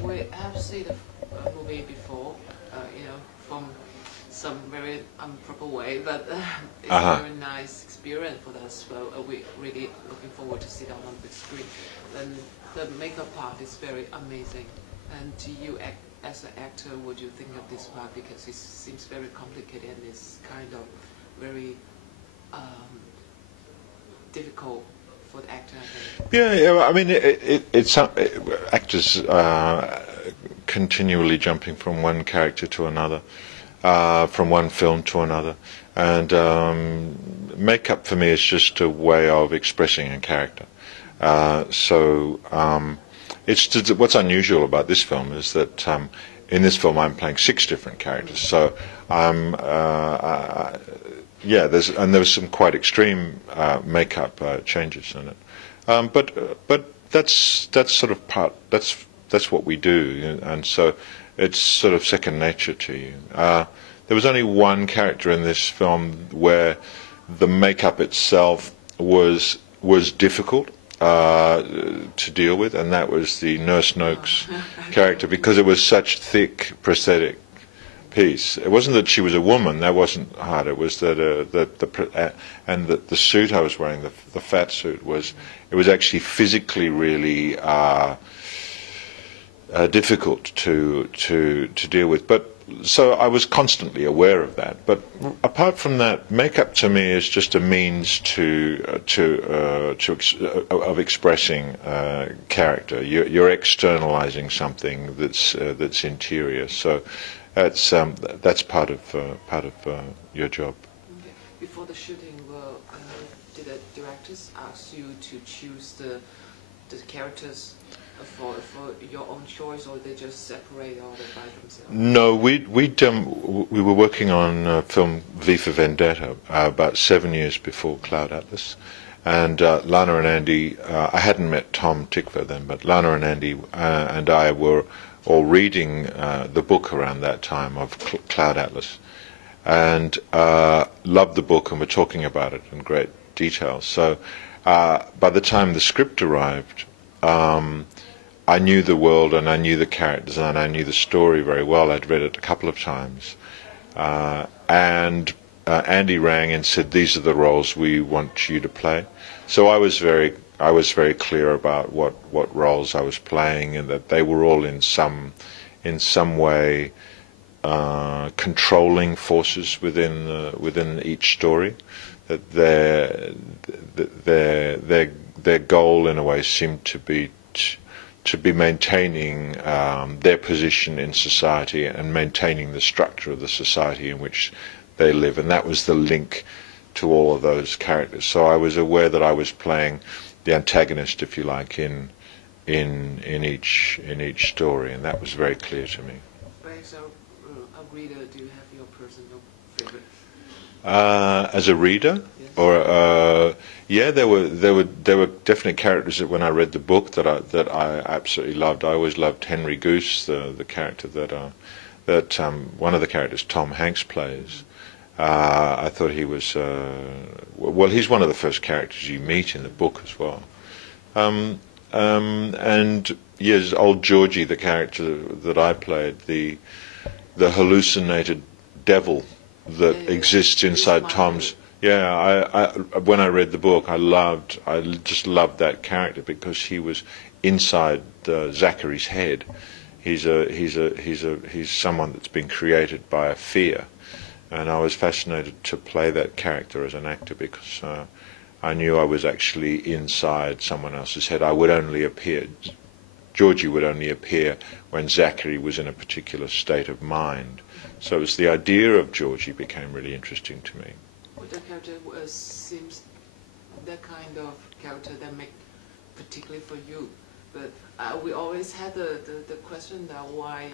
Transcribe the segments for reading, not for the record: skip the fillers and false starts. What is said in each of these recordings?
we have seen the movie before, you know, from some very improper way, but it's a very nice experience for us. So we're really looking forward to sit down on the big screen. And the makeup part is very amazing. And to you, as an actor, what do you think of this part? Because it seems very complicated and it's kind of very difficult for the actor, I think. Yeah. I mean, it's actors continually jumping from one character to another, from one film to another, and makeup for me is just a way of expressing a character. What's unusual about this film is that in this film I'm playing 6 different characters. So there was some quite extreme makeup changes in it, but that's sort of that's what we do, and so it's sort of second nature to you. There was only one character in this film where the makeup itself was difficult to deal with, and that was the Nurse Noakes character, because it was such thick prosthetic piece. It wasn't that she was a woman; that wasn't hard. It was that the suit I was wearing, the fat suit, it was actually physically really difficult to deal with. But so I was constantly aware of that. But apart from that, makeup to me is just a means of expressing character. You're externalizing something that's interior. So that's part of your job. Okay. Before the shooting, did the directors ask you to choose the characters for your own choice, or they just separate all by themselves? No, we were working on film V for Vendetta about 7 years before Cloud Atlas, and Lana and Andy. I hadn't met Tom Tykwer then, but Lana and Andy and I were all reading the book around that time of Cloud Atlas, and loved the book and were talking about it in great detail. So by the time the script arrived, I knew the world and I knew the characters and I knew the story very well. I'd read it a couple of times, and Andy rang and said, "These are the roles we want you to play." So I was very clear about what roles I was playing, and that they were all in some way controlling forces within each story. That their goal in a way seemed to be maintaining their position in society and maintaining the structure of the society in which they live, and that was the link to all of those characters. So I was aware that I was playing the antagonist, if you like, in each story, and that was very clear to me. Right, so a reader, do you have your personal favorite? As a reader, yes. Or yeah, there were definite characters that when I read the book that I absolutely loved. I always loved Henry Goose, the character that one of the characters Tom Hanks plays. I thought he was well. He's one of the first characters you meet in the book as well. And yes, old Georgie, the character that I played, the hallucinated devil that exists inside Tom's. Yeah, when I read the book, I just loved that character because he was inside Zachary's head. He's someone that's been created by a fear, and I was fascinated to play that character as an actor because I knew I was actually inside someone else's head. Georgie would only appear when Zachary was in a particular state of mind. So it was the idea of Georgie became really interesting to me. Well, that character seems that kind of character that make particularly for you. But we always had the question that why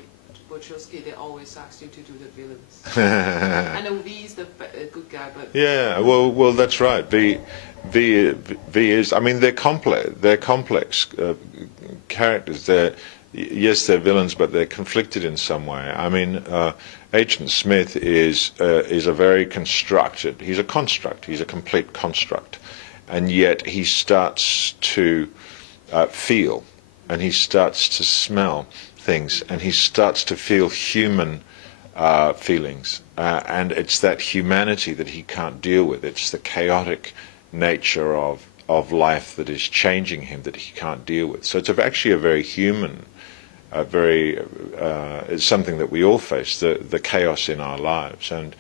Wachowski, they always ask you to do the villains. I know V is the good guy, but yeah, well, that's right. V is. I mean, they're complex. They're complex characters. Yes, they're villains, but they're conflicted in some way. I mean, Agent Smith is a very constructed. He's a construct. He's a complete construct, and yet he starts to feel, and he starts to smell things, and he starts to feel human feelings, and it's that humanity that he can't deal with. It's the chaotic nature of life that is changing him that he can't deal with. So it's actually a very human, it's something that we all face, the chaos in our lives. And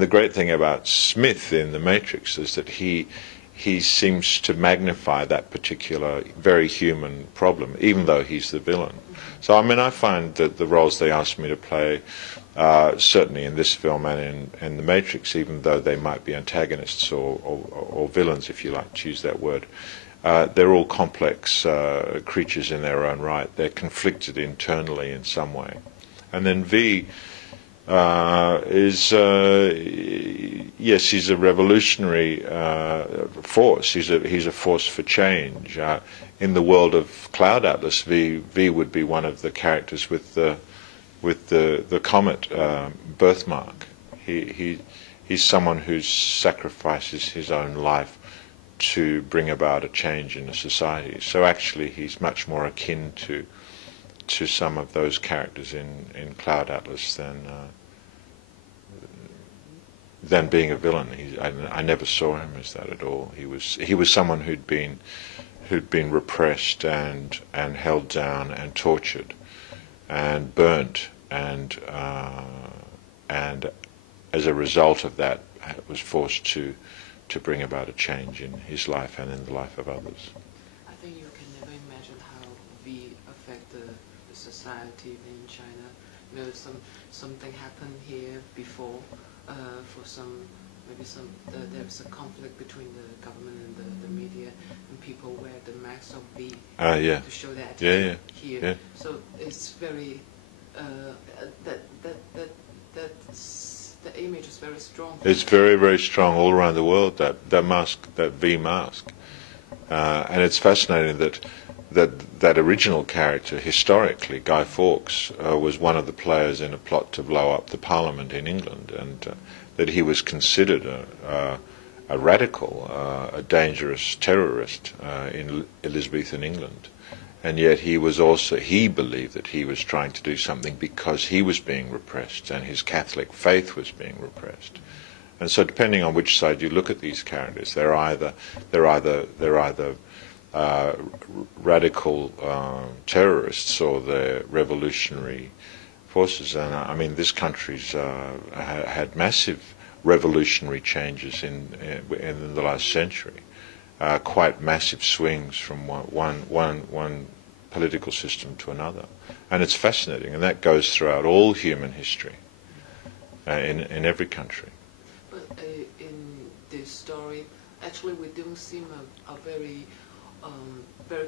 the great thing about Smith in The Matrix is that he seems to magnify that particular very human problem, even though he's the villain. So I mean, I find that the roles they asked me to play, certainly in this film and in The Matrix, even though they might be antagonists or villains, if you like to use that word, they're all complex creatures in their own right. They're conflicted internally in some way. And then V is, yes, he's a revolutionary force. He's a force for change. In the world of Cloud Atlas, V would be one of the characters with the comet birthmark. He's someone who sacrifices his own life to bring about a change in the society. So actually, he's much more akin to some of those characters in Cloud Atlas than being a villain. I never saw him as that at all. He was someone who'd been repressed and held down and tortured and burnt, and as a result of that was forced to bring about a change in his life and in the life of others. I think you can never imagine how we affect the society in China. You know, something happened here before. There was a conflict between the government and the media, and people wear the mask of V Yeah. to show that Yeah. here. So it's very the image is very strong. It's very, very strong all around the world, that mask, that V mask. And it's fascinating that original character, historically, Guy Fawkes, was one of the players in a plot to blow up the Parliament in England, and that he was considered a radical, a dangerous terrorist in Elizabethan England. And yet he believed that he was trying to do something because he was being repressed and his Catholic faith was being repressed. And so depending on which side you look at these characters, they're either radical terrorists or they're revolutionary forces. And I mean, this country's had massive revolutionary changes in the last century. Quite massive swings from one political system to another, and it's fascinating, and that goes throughout all human history, in every country. But in this story, actually, we don't see a very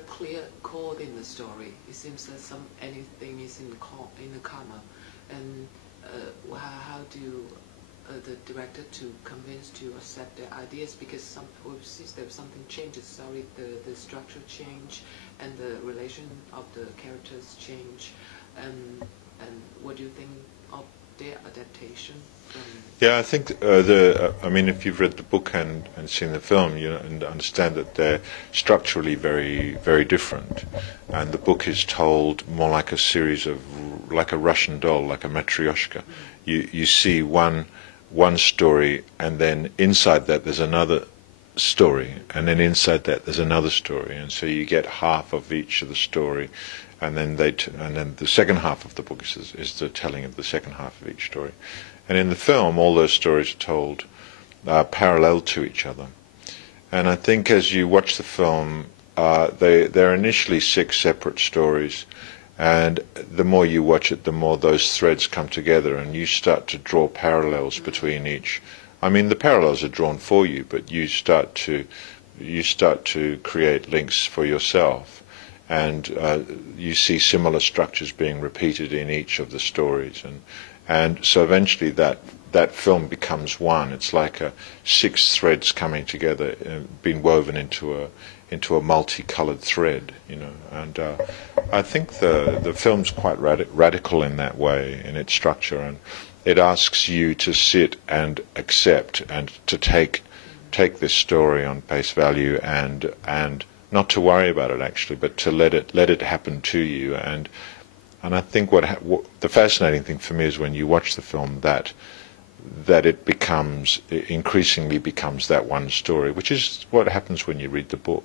clear chord in the story. It seems that anything is in the karma, and how do the director to convince to accept their ideas, because there's something changes. Sorry, the structure change and the relation of the characters change, and what do you think of their adaptation? Yeah, I think I mean, if you've read the book and seen the film, you understand that they're structurally very, very different, and the book is told more like a series of, like a Russian doll, like a matryoshka. You see one story, and then inside that there's another story, and then inside that there's another story, and so you get half of each of the story, and then the second half of the book is the telling of the second half of each story. And in the film, all those stories are told parallel to each other. And I think as you watch the film, they're initially 6 separate stories, and the more you watch it, the more those threads come together, and you start to draw parallels between each. I mean, the parallels are drawn for you, but you start to create links for yourself, and you see similar structures being repeated in each of the stories, and so eventually that film becomes one. It's like 6 threads coming together, being woven into a multicolored thread, and I think the film's quite radical in that way, in its structure, and it asks you to sit and accept and to take this story on face value, and not to worry about it actually, but to let it happen to you, and And I think what the fascinating thing for me is when you watch the film that it increasingly becomes that one story, which is what happens when you read the book.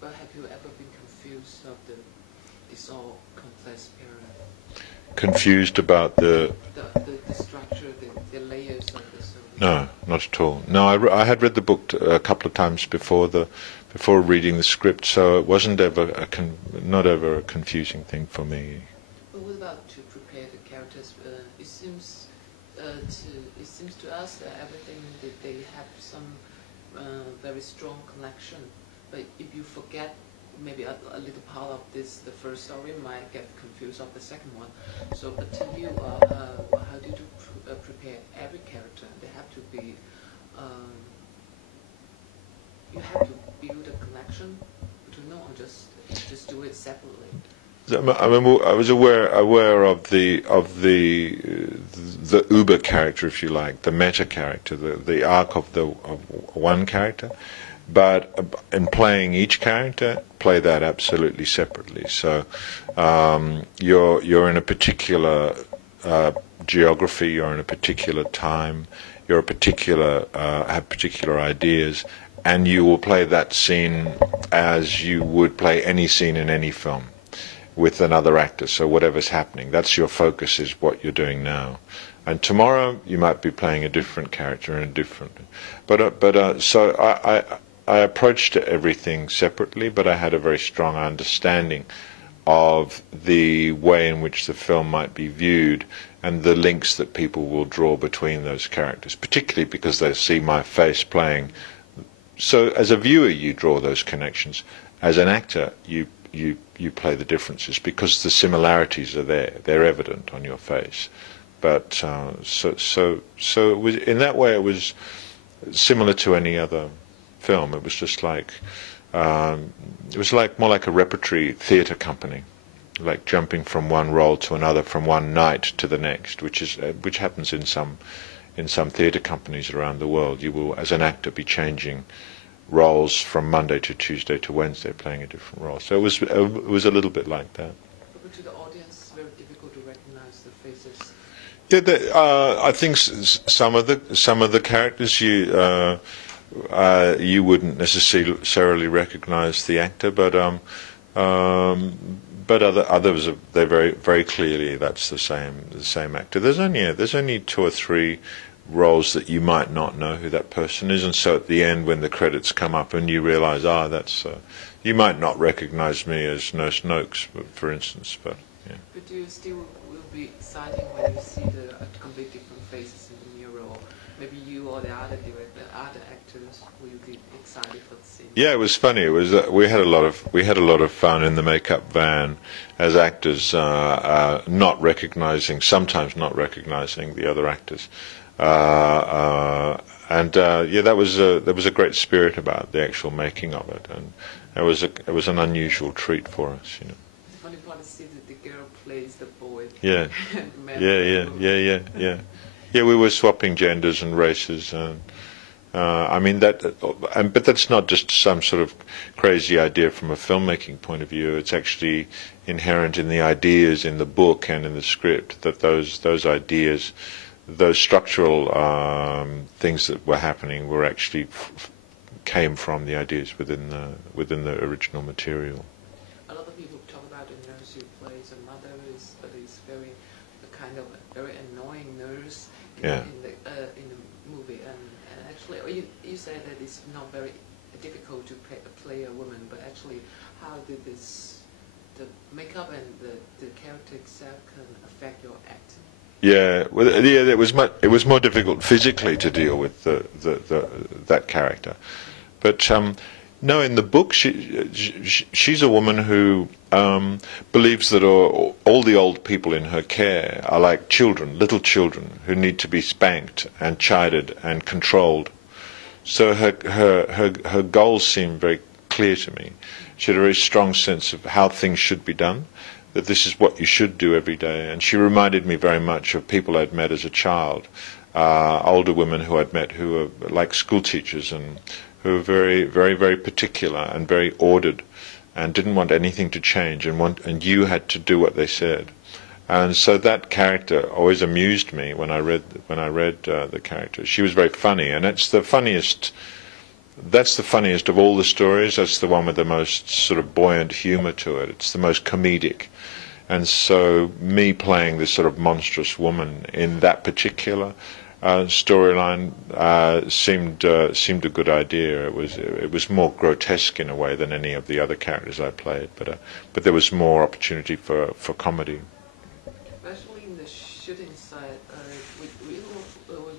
But have you ever been confused of this all complex period? Confused about the structure, the layers of the story? No, not at all. No, I had read the book a couple of times before reading the script, so it wasn't ever not ever a confusing thing for me. But what about to prepare the characters? It seems to us that everything that they have some very strong connection. But if you forget maybe a little part of this, the first story might get confused of the second one. So, but to you, how do you prepare every character? They have to be. You have to build a connection between them, or just do it separately. I mean, I was aware of the Uber character, if you like, the meta character, the arc of one character, but in playing each character, play that absolutely separately. So you're in a particular geography, you're in a particular time, you're have particular ideas, and you will play that scene as you would play any scene in any film, with another actor. So whatever's happening, that's your focus, is what you're doing now. And tomorrow you might be playing a different character in a different. So I approached everything separately, but I had a very strong understanding of the way in which the film might be viewed and the links that people will draw between those characters, particularly because they see my face playing. So as a viewer, you draw those connections. As an actor, you play the differences because the similarities are there; they're evident on your face. But so it was, in that way, it was similar to any other film. It was just like it was more like a repertory theatre company, like jumping from one role to another, from one night to the next, which happens in some theatre companies around the world. You will, as an actor, be changing roles from Monday to Tuesday to Wednesday, playing a different role. So it was a little bit like that. But to the audience, it's very difficult to recognize the faces. Yeah, I think some of the characters you wouldn't necessarily recognize the actor, but others they're very clearly that's the same actor. There's only 2 or 3 roles that you might not know who that person is, and so at the end when the credits come up and you realize, that's you might not recognize me as Nurse Noakes, for instance, but yeah. But you still will be exciting when you see the completely different faces in the mirror, or maybe you or the other actors will be excited for the scene. Yeah, it was funny. It was we had a lot of fun in the makeup van as actors, sometimes not recognizing the other actors. Yeah, there was a great spirit about the actual making of it, and it was an unusual treat for us, you know. The funny part is that the girl plays the boy. Yeah, yeah. We were swapping genders and races, and I mean but that's not just some sort of crazy idea from a filmmaking point of view. It's actually inherent in the ideas in the book and in the script that those ideas, those structural things that were happening were actually came from the ideas within the original material. A lot of people talk about the nurse who plays a mother is very a kind of very annoying nurse in the movie, and actually you said that it's not very difficult to play a woman, but actually how did the makeup and the character itself can affect your acting? Yeah, it was more difficult physically to deal with that character, but no, in the book she's a woman who believes that all the old people in her care are like children, little children who need to be spanked and chided and controlled. So her goals seemed very clear to me. She had a very strong sense of how things should be done, that this is what you should do every day. And she reminded me very much of people I'd met as a child, older women who I'd met who were like school teachers and who were very, very, very particular and very ordered. and didn't want anything to change, and you had to do what they said. And so that character always amused me when I read the character. She was very funny, and it's the funniest. That's the funniest of all the stories. That's the one with the most sort of buoyant humour to it. It's the most comedic. And so me playing this sort of monstrous woman in that particular storyline seemed a good idea. It was more grotesque in a way than any of the other characters I played, but there was more opportunity for comedy. Especially in the shooting side, would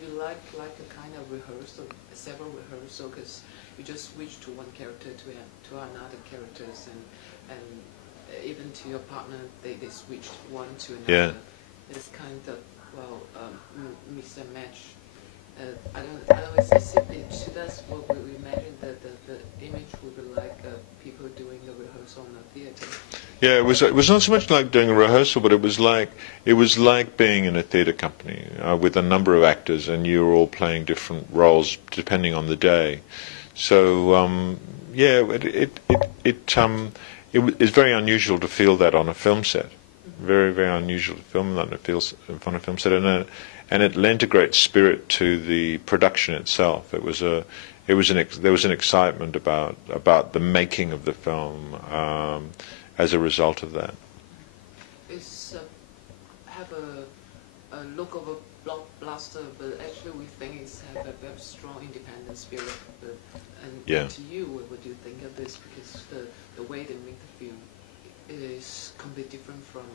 you like a kind of rehearsal, several rehearsal, because you just switch to one character to another characters, and even to your partner, they switched one to another. Yeah. It's kind of mix and match. I don't know. To us, what we imagine that the image would be like people doing a rehearsal in a theater. Yeah, it was not so much like doing a rehearsal, but it was like being in a theatre company with a number of actors, and you were all playing different roles depending on the day. So yeah, it's very unusual to feel that on a film set. Very, very unusual to film that on a film set, and it lent a great spirit to the production itself. There was an excitement about the making of the film as a result of that. It's have a look of a blockbuster, but actually we think it's have a very strong independent spirit. And to you, what do you think of this? Because the way they make the film is completely different from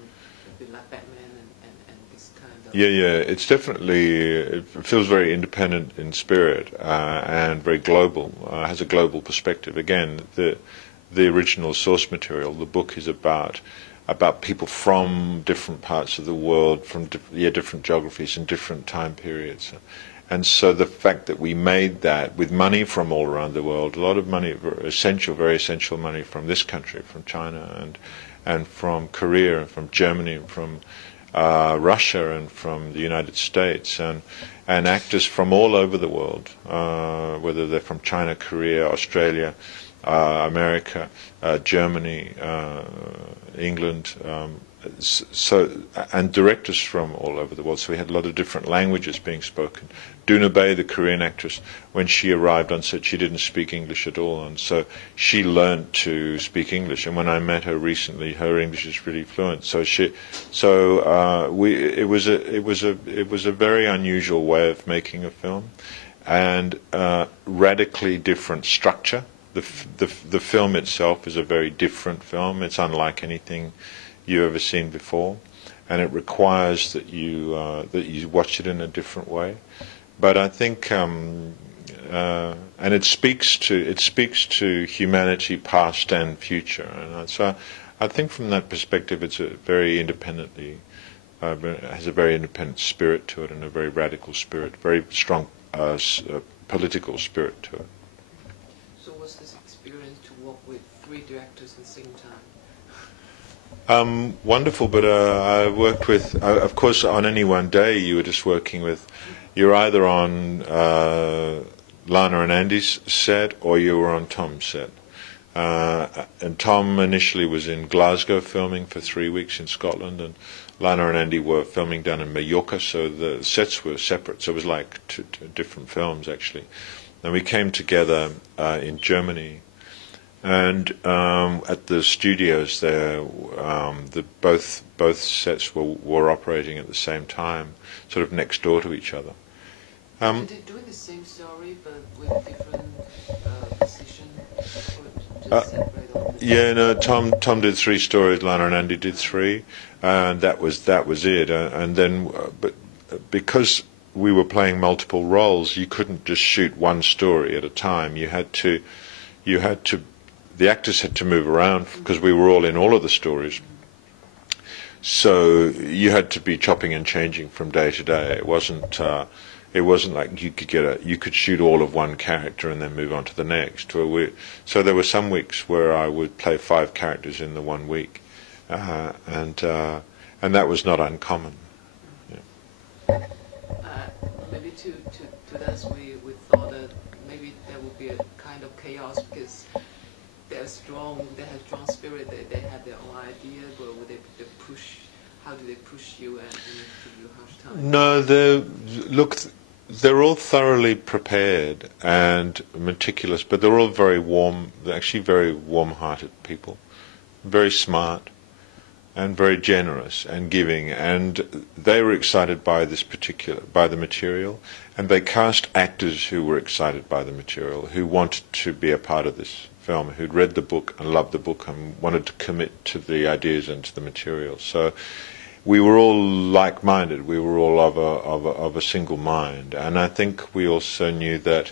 like Batman and this kind of... Yeah, it's definitely, it feels very independent in spirit and very global, has a global perspective. Again, the original source material, the book, is about people from different parts of the world, from different geographies and different time periods. And so the fact that we made that with money from all around the world, a lot of money, very essential money from this country, from China and from Korea and from Germany and from Russia and from the United States, and actors from all over the world, whether they're from China, Korea, Australia, America, Germany, England, and directors from all over the world. So we had a lot of different languages being spoken. Duna Bay, the Korean actress, when she arrived on set, she didn't speak English at all, and so she learned to speak English. And when I met her recently, her English is really fluent. It was a very unusual way of making a film, and radically different structure. The film itself is a very different film. It's unlike anything you've ever seen before, and it requires that you watch it in a different way. But I think, and it speaks to humanity, past and future, and so I think from that perspective, it's a very independently has a very independent spirit to it, and a very radical spirit, very strong political spirit to it. So what's this experience to work with 3 directors at the same time? Wonderful, but I worked with, of course, on any one day you were just working with, you're either on Lana and Andy's set or you were on Tom's set. And Tom initially was in Glasgow filming for 3 weeks in Scotland, and Lana and Andy were filming down in Mallorca, so the sets were separate, so it was like two different films actually. And we came together in Germany, and at the studios there, both sets were operating at the same time, sort of next door to each other. They're doing the same story, but with different position. Yeah, no. Tom did 3 stories. Lana and Andy did 3, and that was it. And then, but because we were playing multiple roles, you couldn't just shoot one story at a time. You had to. The actors had to move around because we were all in all of the stories. So you had to be chopping and changing from day to day. It wasn't like you could shoot all of one character and then move on to the next. So there were some weeks where I would play 5 characters in the 1 week, and that was not uncommon. Yeah. Maybe to us, we thought that maybe there would be a kind of chaos because they're strong, they have strong spirit, they have their own idea, but would they push, how do they push you and give you a hard time? No, they're all thoroughly prepared and meticulous, but they're all very warm, they're actually very warm-hearted people, very smart and very generous and giving, and they were excited by the material, and they cast actors who were excited by the material, who wanted to be a part of this film, who'd read the book and loved the book and wanted to commit to the ideas and to the material. So we were all like-minded. We were all of a single mind, and I think we also knew that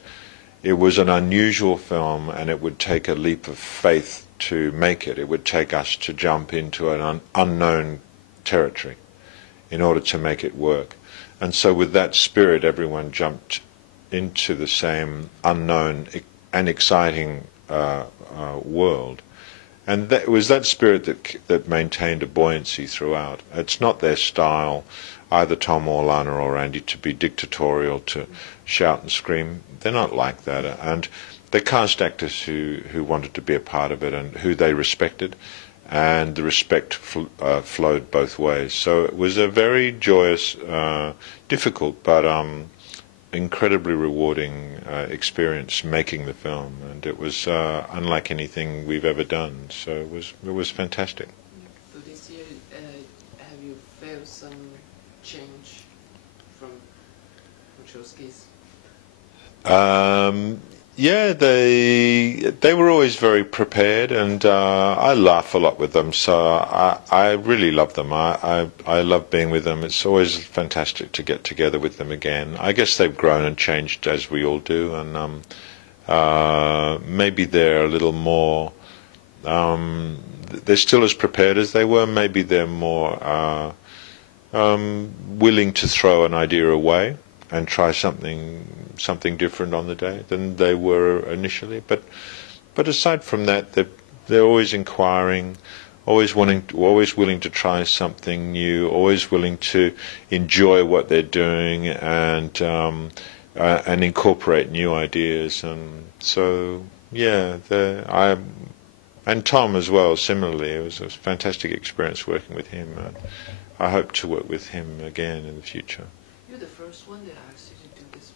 it was an unusual film, and it would take a leap of faith to make it. It would take us to jump into an unknown territory in order to make it work. And so with that spirit, everyone jumped into the same unknown and exciting world. And it was that spirit that maintained a buoyancy throughout. It's not their style, either Tom or Lana or Andy, to be dictatorial, to shout and scream. They're not like that. And they cast actors who wanted to be a part of it and who they respected, and the respect flowed both ways. So it was a very joyous, difficult, but incredibly rewarding experience making the film, and it was unlike anything we've ever done. So it was fantastic. So this year, have you felt some change from Wachowski's? Yeah, they were always very prepared, and I laugh a lot with them, so I really love them. I love being with them. It's always fantastic to get together with them again. I guess they've grown and changed as we all do, and maybe they're a little more, they're still as prepared as they were. Maybe they're more willing to throw an idea away and try something different on the day than they were initially. But aside from that, they're always inquiring, always willing to try something new, always willing to enjoy what they're doing and incorporate new ideas. And so yeah, and Tom as well. Similarly, it was a fantastic experience working with him. And I hope to work with him again in the future. You're the first one that asked you to do this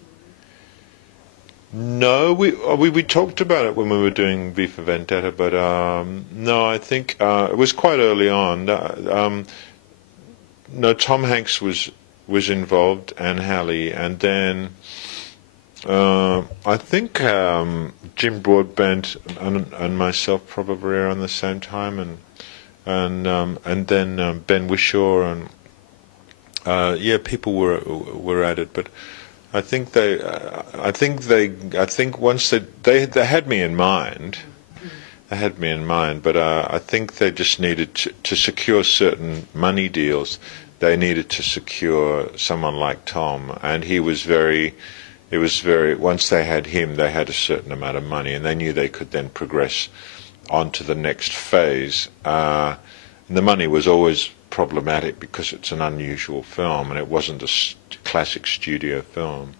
movie? No, we talked about it when we were doing V for Vendetta, but no, I think it was quite early on. No, Tom Hanks was involved, and Halle, and then I think Jim Broadbent and myself probably around the same time, and then Ben Whishaw and. Yeah, people were at it, but I think once they had me in mind. They had me in mind, but I think they just needed to secure certain money deals. They needed to secure someone like Tom, and he was very. It was very. Once they had him, they had a certain amount of money, and they knew they could then progress on to the next phase. And the money was always problematic because it's an unusual film and it wasn't a classic studio film.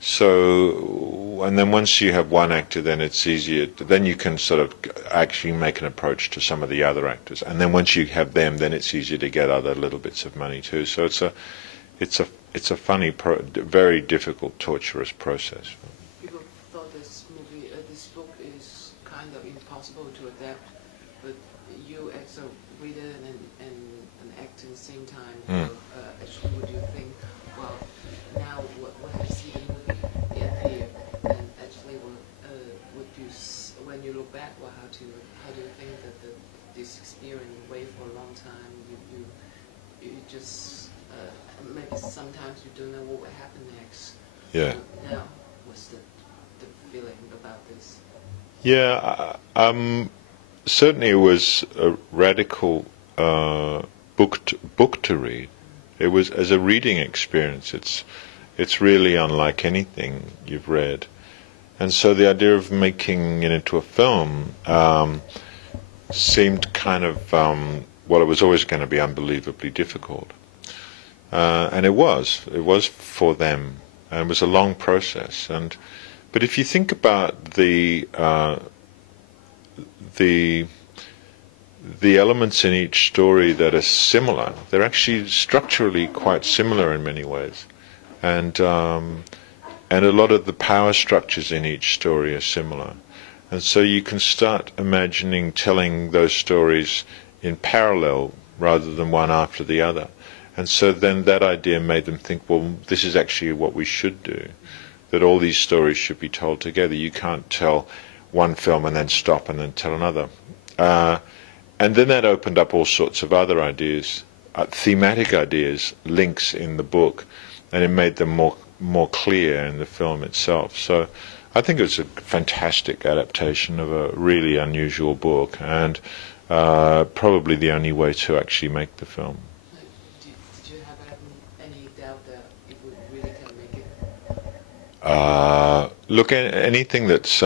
So, and then once you have one actor, then it's easier. Then you can sort of actually make an approach to some of the other actors, and then once you have them, then it's easier to get other little bits of money too. So it's a funny, very difficult, torturous process. People thought this movie, this book is kind of impossible to adapt, but you as a reader and an actor at the same time, actually, what do you think? Well, now what have you seen the movie here, and actually, what you when you look back, well, how do you think that this experience, wait for a long time, you just maybe sometimes you don't know what will happen next. Yeah. So now, what's the feeling about this? Yeah, certainly it was a radical book to read. It was, as a reading experience, it's really unlike anything you've read. And so the idea of making it into a film seemed kind of, well, it was always going to be unbelievably difficult. And it was for them, and it was a long process. But if you think about the the elements in each story that are similar, they're actually structurally quite similar in many ways, and a lot of the power structures in each story are similar, and so you can start imagining telling those stories in parallel rather than one after the other. And so then that idea made them think, well, this is actually what we should do, that all these stories should be told together. You can't tell one film and then stop and then tell another. And then that opened up all sorts of other ideas, thematic ideas, links in the book, and it made them more clear in the film itself. So I think it was a fantastic adaptation of a really unusual book, and probably the only way to actually make the film. Did you have any doubt that it would really can make it? Look, anything that's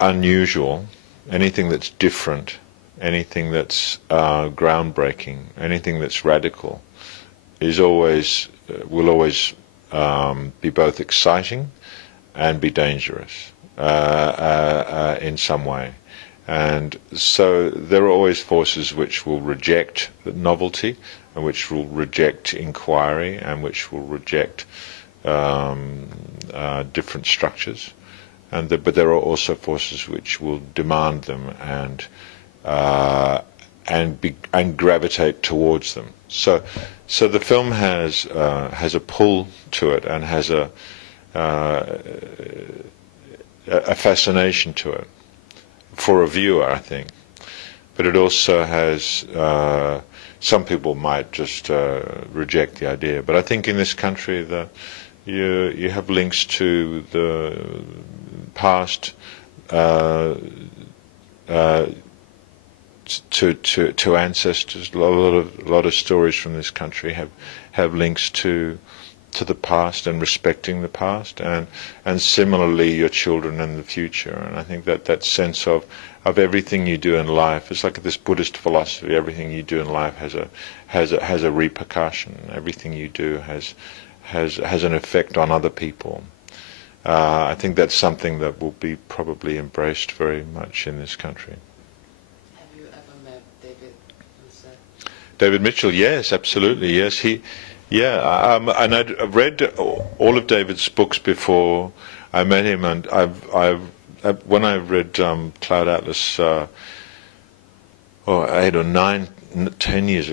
unusual, anything that's different, anything that's groundbreaking, anything that's radical, is always will always be both exciting and be dangerous in some way. And so there are always forces which will reject novelty, and which will reject inquiry, and which will reject different structures. But there are also forces which will demand them and gravitate towards them. So the film has a pull to it, and has a fascination to it for a viewer, I think. But it also has some people might just reject the idea. But I think in this country you have links to the past, to ancestors. A lot of stories from this country have links to the past and respecting the past, and similarly your children and the future. And I think that sense of everything you do in life, it's like this Buddhist philosophy. Everything you do in life has a repercussion. Everything you do has an effect on other people. I think that's something that will be probably embraced very much in this country. Have you ever met David Mitchell? David Mitchell, yes, absolutely, yes. And I'd read all of David's books before I met him, and when I read Cloud Atlas, 8 or 9 years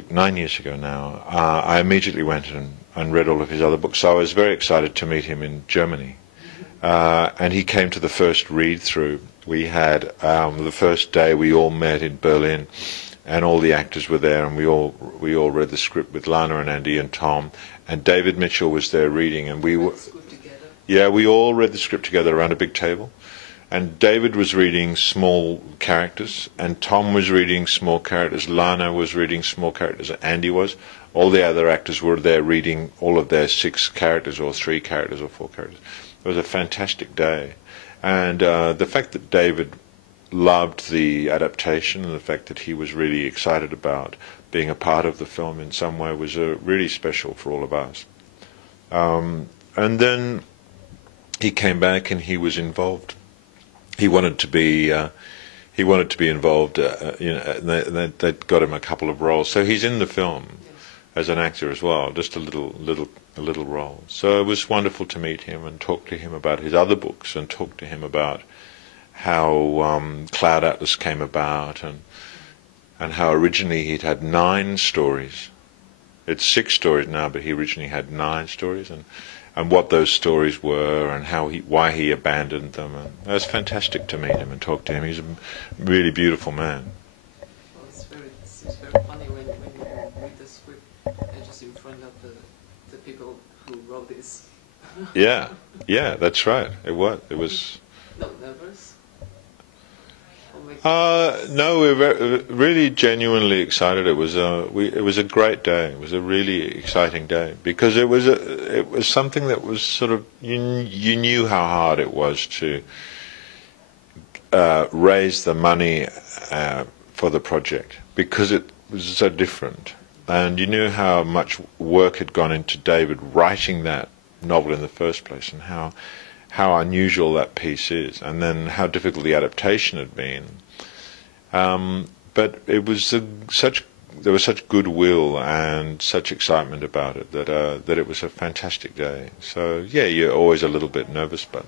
ago now, I immediately went and read all of his other books. So I was very excited to meet him in Germany. And he came to the first read-through. We had the first day we all met in Berlin, and all the actors were there, and we all read the script with Lana and Andy and Tom, and David Mitchell was there reading, and we all read the script together around a big table. And David was reading small characters, and Tom was reading small characters, Lana was reading small characters, Andy was. All the other actors were there reading all of their 6 characters, or 3 characters, or 4 characters. It was a fantastic day. And the fact that David loved the adaptation, and the fact that he was really excited about being a part of the film in some way, was really special for all of us. And then he came back and he was involved. He wanted to be involved. They got him a couple of roles, so he's in the film as an actor as well, just a little role. So it was wonderful to meet him and talk to him about his other books, and talk to him about how Cloud Atlas came about, and how originally he'd had 9 stories. It's 6 stories now, but he originally had 9 stories, and what those stories were, and why he abandoned them. And it was fantastic to meet him and talk to him. He's a really beautiful man. Well, it's very funny when you read the script and just in front of the people who wrote this. Yeah, that's right. It was. Not nervous? No, we were really genuinely excited. It was a great day. It was a really exciting day, because it was something that was sort of, you knew how hard it was to raise the money for the project, because it was so different, and you knew how much work had gone into David writing that novel in the first place, and how unusual that piece is, and then how difficult the adaptation had been. But it was there was such goodwill and such excitement about it that that it was a fantastic day. So yeah, you're always a little bit nervous, but